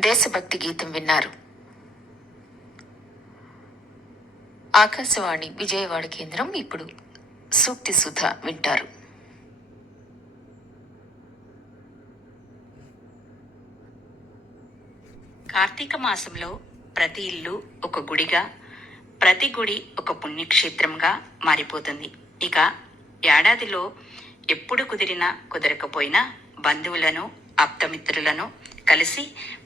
దేశభక్తి గీతం విన్నారు. ఆకాశవాణి విజయవాడ కేంద్రం ఇప్పుడు సూక్తి సుధ వింటారు. కార్తీక మాసంలో ప్రతి ఇల్లు ఒక గుడిగా ప్రతి గుడి ఒక పుణ్యక్షేత్రంగా మారిపోతుంది. ఇక ఏడాదిలో ఎప్పుడు కుదిరినా కుదరకపోయినా బంధువులను ఆప్తమిత్రులను కలిసి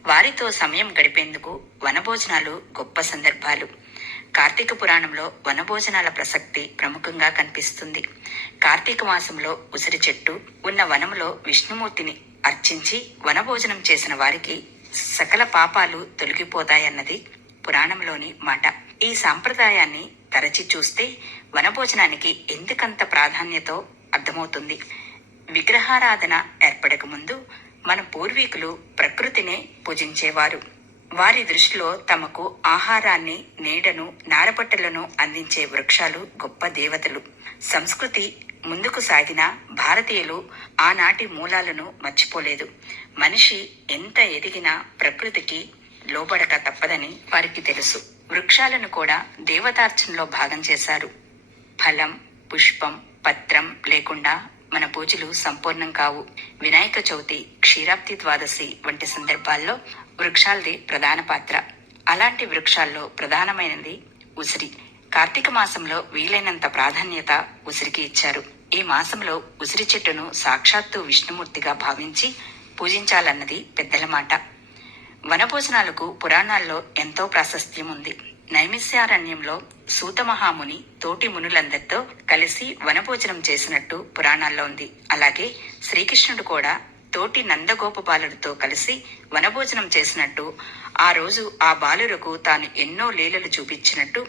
వారితో సమయం గడిపేందుకు వనభోజనాలు గొప్ప సందర్భాలు. కార్తీక పురాణంలో వనభోజనాల ప్రసక్తి ప్రముఖంగా కనిపిస్తుంది. కార్తీక మాసంలో ఉసిరి చెట్టు ఉన్న వనంలో విష్ణుమూర్తిని అర్చించి వనభోజనం చేసిన వారికి సకల పాపాలు తొలగిపోతాయన్నది పురాణంలోని మాట. ఈ సాంప్రదాయాన్ని తరచి చూస్తే వనభోజనానికి ఎందుకంత ప్రాధాన్యతో అర్థమవుతుంది? విగ్రహారాధన ఏర్పడక ముందు మన పూర్వీకులు ప్రకృతినే పూజించేవారు. వారి దృష్టిలో తమకు ఆహారాన్ని నీడను నారపట్టలను అందించే వృక్షాలు గొప్ప దేవతలు. సంస్కృతి ముందుకు సాగిన భారతీయులు ఆనాటి మూలాలను మర్చిపోలేదు. మనిషి ఎంత ఎదిగినా ప్రకృతికి లోబడక తప్పదని వారికి తెలుసు. వృక్షాలను కూడా దేవతార్చనలో భాగం చేశారు. ఫలం పుష్పం పత్రం లేకుండా మన పూజలు సంపూర్ణం కావు. వినాయక చవితి క్షీరాబ్ది ద్వాదశి వంటి సందర్భాల్లో వృక్షాలది ప్రధాన పాత్ర. అలాంటి వృక్షాల్లో ప్రధానమైనది ఉసిరి. కార్తీక మాసంలో వీలైనంత ప్రాధాన్యత ఉసిరికి ఇచ్చారు. ఈ మాసంలో ఉసిరి చెట్టును సాక్షాత్తు విష్ణుమూర్తిగా భావించి పూజించాలన్నది పెద్దల మాట. వనభోజనాలకు పురాణాల్లో ఎంతో ప్రాశస్త్యం ఉంది. నైమిష్యారణ్యంలో సూతమహాముని తోటి మునులందరితో కలిసి వనభోజనం చేసినట్టు పురాణాల్లో ఉంది. అలాగే శ్రీకృష్ణుడు కూడా తోటి నందగోపబాలుడితో కలిసి వనభోజనం చేసినట్టు ఆ రోజు ఆ బాలురకు తాను ఎన్నో లీలలు చూపించినట్టు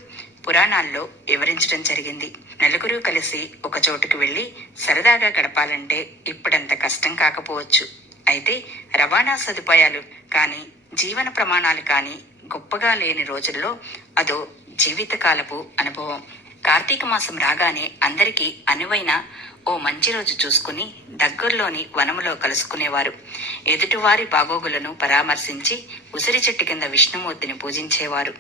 పురాణాల్లో వివరించడం జరిగింది. నలుగురు కలిసి ఒక చోటుకు వెళ్ళి సరదాగా గడపాలంటే ఇప్పుడంత కష్టం కాకపోవచ్చు. అయితే రవాణా సదుపాయాలు కానీ జీవన ప్రమాణాలు కానీ గొప్పగా లేని రోజుల్లో అదో జీవితకాలపు అనుభవం. కార్తీక మాసం రాగానే అందరికీ అనువైన ఓ మంచి రోజు చూసుకుని దగ్గరలోని వనములో కలుసుకునేవారు. ఎదుటివారి బాగోగులను పరామర్శించి ఉసిరి చెట్టు కింద విష్ణుమూర్తిని పూజించేవారు.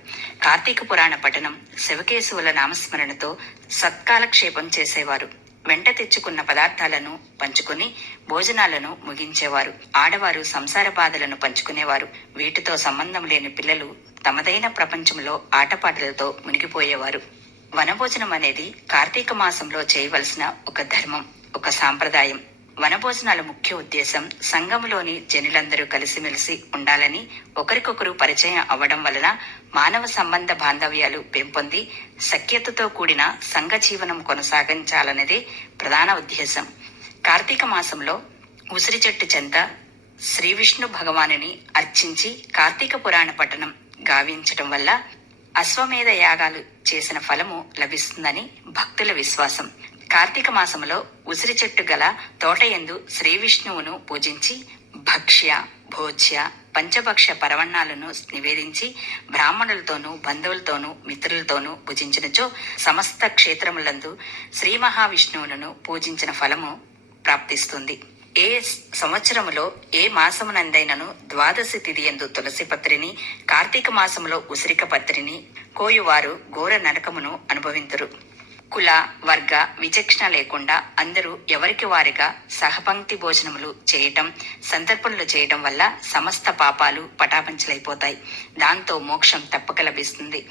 కార్తీక పురాణ పఠనం శివకేశవుల నామస్మరణతో సత్కాలక్షేపం చేసేవారు. వెంట తెచ్చుకున్న పదార్థాలను పంచుకుని భోజనాలను ముగించేవారు. ఆడవారు సంసార బాధలను పంచుకునేవారు. వీటితో సంబంధం లేని పిల్లలు తమదైన ప్రపంచంలో ఆటపాటలతో మునిగిపోయేవారు. వనభోజనం అనేది కార్తీక మాసంలో చేయవలసిన ఒక ధర్మం ఒక సాంప్రదాయం. వనభోజనాల ముఖ్య ఉద్దేశం సంఘంలోని జనులందరూ కలిసిమెలిసి ఉండాలని ఒకరికొకరు పరిచయం అవ్వడం వలన మానవ సంబంధ బాంధవ్యాలు పెంపొంది సఖ్యతతో కూడిన సంఘ జీవనం కొనసాగించాలనేదే ప్రధాన ఉద్దేశం. కార్తీక మాసంలో ఉసిరి చెట్టు చెంత శ్రీ విష్ణు భగవానుని అర్చించి కార్తీక పురాణ పఠనం గావించటం వల్ల అశ్వమేధ యాగాలు చేసిన ఫలము లభిస్తుందని భక్తుల విశ్వాసం. కార్తీక మాసములో ఉసిరి చెట్టు గల తోటయందు శ్రీ విష్ణువును పూజించి భక్ష్య భోజ్య పంచభక్ష పరవణాలను నివేదించి బ్రాహ్మణులతోనూ బంధువులతోనూ మిత్రులతోనూ భుజించినచో సమస్త క్షేత్రములందు శ్రీ మహావిష్ణువులను పూజించిన ఫలము ప్రాప్తిస్తుంది. ఏ సంవత్సరములో ఏ మాసమునందైనను ద్వాదశి తిథి ఎందు తులసి పత్రిని కార్తీక మాసములో ఉసిరిక పత్రిని కోయువారు ఘోర నరకమును అనుభవింతురు. కుల వర్గ విచక్షణ లేకుండా అందరూ ఎవరికి వారిగా సహపంక్తి భోజనములు చేయటం సందర్పణలు చేయటం వల్ల సమస్త పాపాలు పటాపంచలైపోతాయి. దాంతో మోక్షం తప్పక లభిస్తుంది.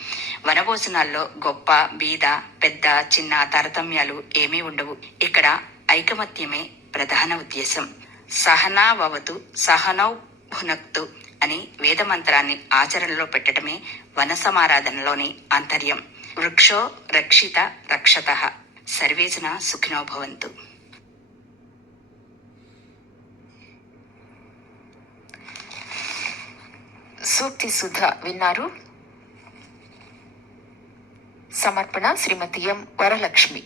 వనభోజనాల్లో గొప్ప బీద పెద్ద చిన్న తారతమ్యాలు ఏమీ ఉండవు. ఇక్కడ ఐకమత్యమే ప్రధాన ఉద్దేశం. సహనావవతు సహనౌ భునక్తు అని వేదమంత్రాన్ని ఆచరణలో పెట్టడమే వన సమారాధనలోని ఆంతర్యం. వృక్షో రక్షిత రక్షత. సర్వేజన సుఖినో భవంతు. సూక్తి సుధ విన్నారు. సమర్పణ శ్రీమతి ఎం వరలక్ష్మి.